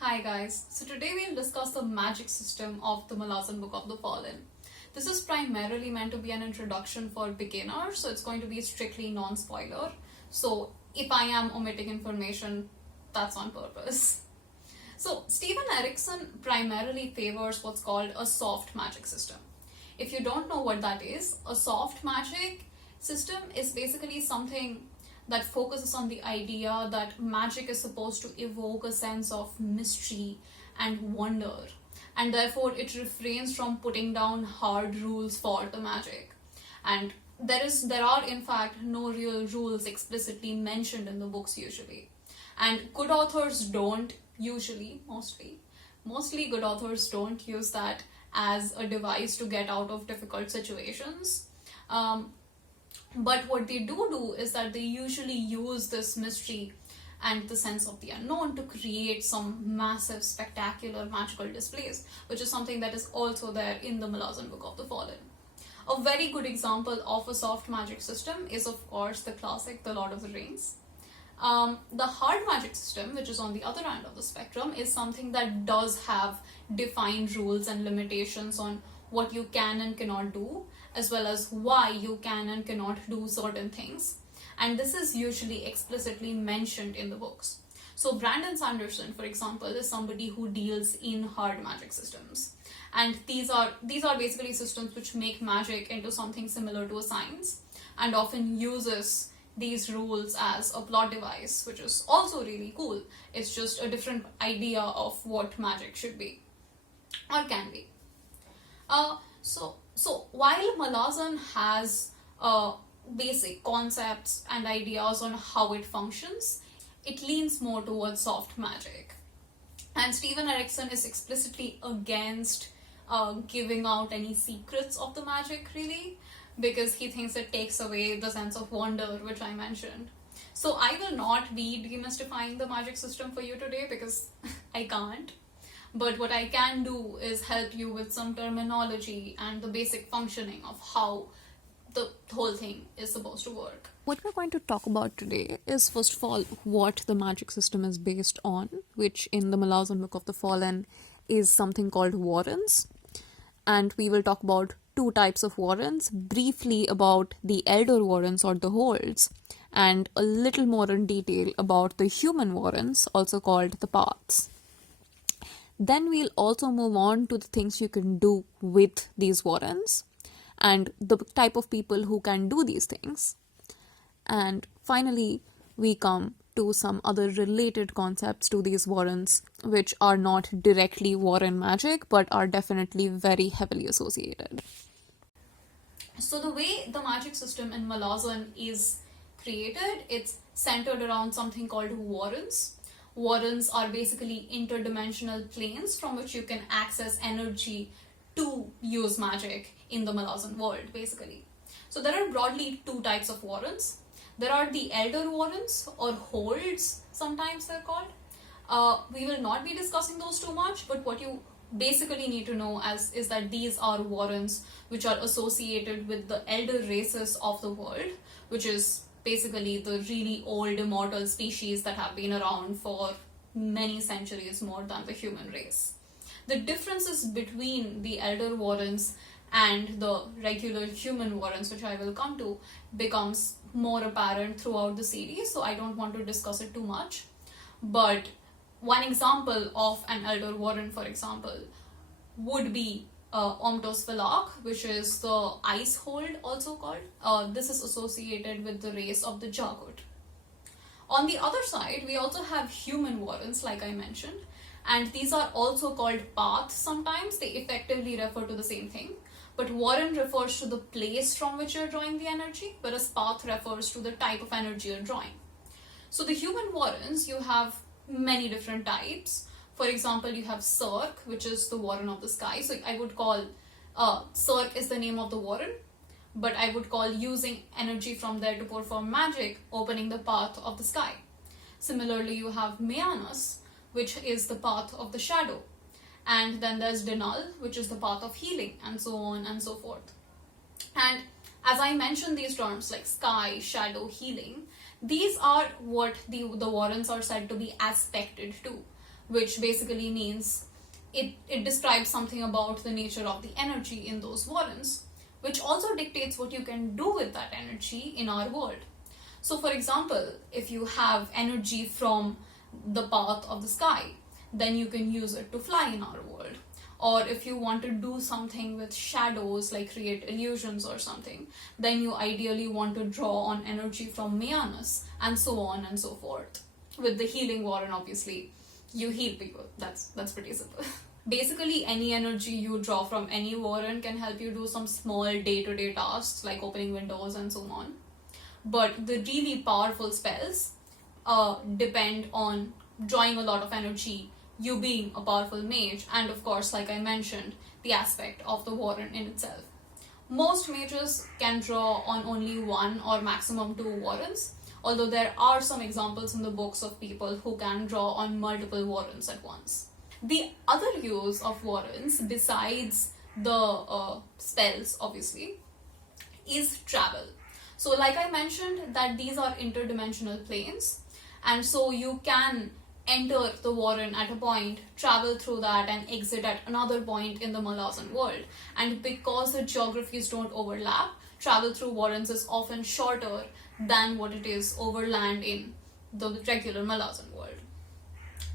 Hi guys, so today we'll discuss the magic system of the Malazan Book of the Fallen. This is primarily meant to be an introduction for beginners, so it's going to be strictly non-spoiler. So if I am omitting information, that's on purpose. So Steven Erikson primarily favors what's called a soft magic system. If you don't know what that is, a soft magic system is basically something that focuses on the idea that magic is supposed to evoke a sense of mystery and wonder, and therefore it refrains from putting down hard rules for the magic. And there are in fact no real rules explicitly mentioned in the books usually. And good authors don't usually, mostly good authors don't use that as a device to get out of difficult situations. But what they do is that they usually use this mystery and the sense of the unknown to create some massive, spectacular magical displays, which is something that is also there in the Malazan Book of the Fallen. A very good example of a soft magic system is, of course, the classic The Lord of the Rings. The hard magic system, which is on the other end of the spectrum, is something that does have defined rules and limitations on what you can and cannot do, as well as why you can and cannot do certain things. And this is usually explicitly mentioned in the books. So Brandon Sanderson, for example, is somebody who deals in hard magic systems. And these are basically systems which make magic into something similar to a science, and often uses these rules as a plot device, which is also really cool. It's just a different idea of what magic should be or can be. So while Malazan has basic concepts and ideas on how it functions, it leans more towards soft magic. And Steven Erikson is explicitly against giving out any secrets of the magic, really, because he thinks it takes away the sense of wonder, which I mentioned. So I will not be demystifying the magic system for you today because I can't. But what I can do is help you with some terminology and the basic functioning of how the whole thing is supposed to work. What we're going to talk about today is, first of all, what the magic system is based on, which in the Malazan Book of the Fallen is something called warrens. And we will talk about two types of warrens, briefly about the elder warrens or the holds, and a little more in detail about the human warrens, also called the paths. Then we'll also move on to the things you can do with these warrens and the type of people who can do these things. And finally, we come to some other related concepts to these warrens, which are not directly warren magic, but are definitely very heavily associated. So the way the magic system in Malazan is created, it's centered around something called warrens. Warrens are basically interdimensional planes from which you can access energy to use magic in the Malazan world, basically. So there are broadly two types of warrens. There are the elder warrens, or holds, sometimes they're called. We will not be discussing those too much, but what you basically need to know is that these are warrens which are associated with the elder races of the world, which is basically the really old immortal species that have been around for many centuries more than the human race. The differences between the elder warrens and the regular human warrens, which I will come to, becomes more apparent throughout the series, so I don't want to discuss it too much. But one example of an elder warren, for example, would be Omtos Velak, which is the ice hold, also called. This is associated with the race of the Jagut. On the other side, we also have human warrens, like I mentioned, and these are also called paths sometimes. They effectively refer to the same thing. But warren refers to the place from which you're drawing the energy, whereas path refers to the type of energy you're drawing. So the human warrens, you have many different types. For example, you have Cirque, which is the warren of the sky. So I would call Cirque is the name of the warren, but I would call using energy from there to perform magic opening the path of the sky. Similarly, you have Meanus, which is the path of the shadow. And then there's Denal, which is the path of healing, and so on and so forth. And as I mentioned these terms like sky, shadow, healing, these are what the warrens are said to be aspected to. which basically means it describes something about the nature of the energy in those warrens, which also dictates what you can do with that energy in our world. So, for example, if you have energy from the path of the sky, then you can use it to fly in our world. Or if you want to do something with shadows, like create illusions or something, then you ideally want to draw on energy from Mayanus, and so on and so forth. With the healing warren, obviously, you heal people. That's pretty simple. Basically, any energy you draw from any warren can help you do some small day-to-day tasks like opening windows and so on. But the really powerful spells depend on drawing a lot of energy, you being a powerful mage, and of course, like I mentioned, the aspect of the warren in itself. Most mages can draw on only one or maximum two warrens, although there are some examples in the books of people who can draw on multiple warrens at once. The other use of warrens, besides the spells, obviously, is travel. So, like I mentioned, that these are interdimensional planes, and so you can enter the warren at a point, travel through that, and exit at another point in the Malazan world. And because the geographies don't overlap, travel through warrens is often shorter than what it is over land in the regular Malazan world.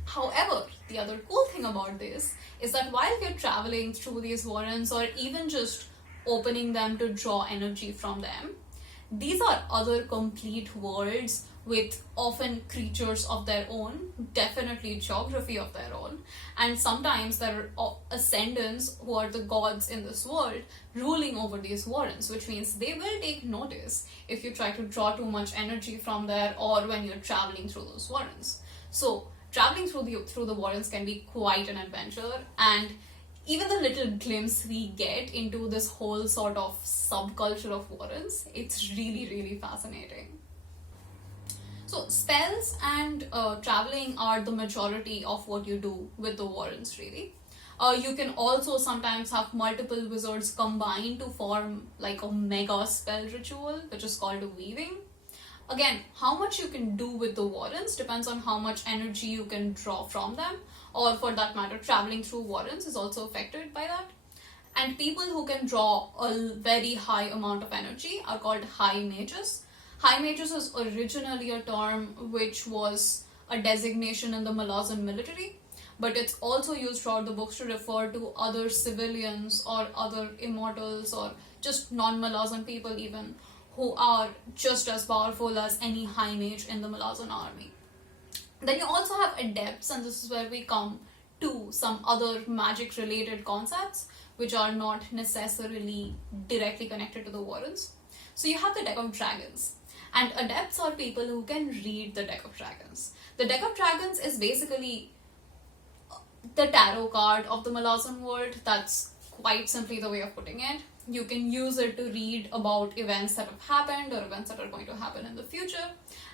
However, the other cool thing about this is that while you're traveling through these warrens, or even just opening them to draw energy from them, these are other complete worlds with often creatures of their own, definitely geography of their own, and sometimes there are ascendants who are the gods in this world ruling over these warrens, which means they will take notice if you try to draw too much energy from there or when you're traveling through those warrens. So traveling through the warrens can be quite an adventure, and even the little glimpse we get into this whole sort of subculture of warrens, it's really, really fascinating. So spells and traveling are the majority of what you do with the warrens, really. You can also sometimes have multiple wizards combine to form like a mega spell ritual, which is called weaving. Again, how much you can do with the warrens depends on how much energy you can draw from them, or for that matter, traveling through warrens is also affected by that. And people who can draw a very high amount of energy are called high mages. High mages was originally a term which was a designation in the Malazan military, but it's also used throughout the books to refer to other civilians or other immortals or just non-Malazan people even, who are just as powerful as any high mage in the Malazan army. Then you also have adepts, and this is where we come to some other magic related concepts which are not necessarily directly connected to the warrens. So you have the deck of dragons, and adepts are people who can read the deck of dragons. The deck of dragons is basically the tarot card of the Malazan world. That's quite simply the way of putting it. You can use it to read about events that have happened or events that are going to happen in the future.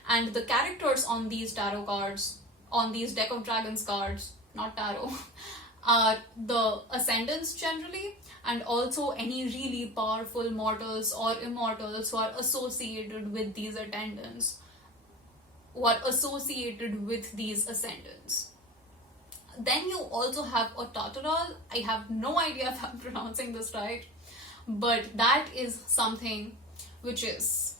And the characters on these tarot cards, on these deck of dragons cards, not tarot, are the ascendants generally, and also any really powerful mortals or immortals who are associated with these attendants, who are associated with these ascendants. Then you also have Otataral. I have no idea if I'm pronouncing this right, but that is something which is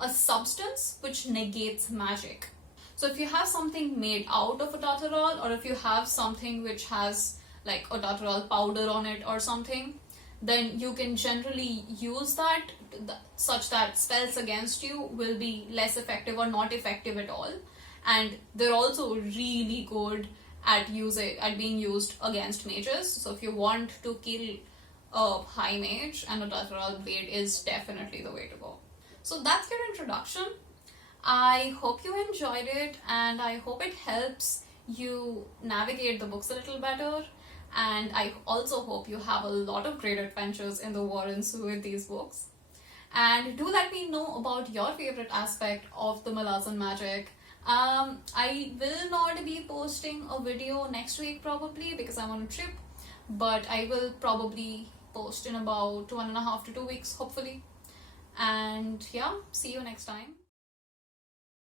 a substance which negates magic. So if you have something made out of Otataral, or if you have something which has like Otataral powder on it or something, then you can generally use that such that spells against you will be less effective or not effective at all. And they're also really good at being used against mages. So if you want to kill a high mage, and a Otataral blade is definitely the way to go. So that's your introduction. I hope you enjoyed it, and I hope it helps you navigate the books a little better. And I also hope you have a lot of great adventures in the warrens with these books. And do let me know about your favorite aspect of the Malazan magic. I will not be posting a video next week probably because I'm on a trip, but I will probably post in about 1.5 to 2 weeks, hopefully. And yeah, see you next time.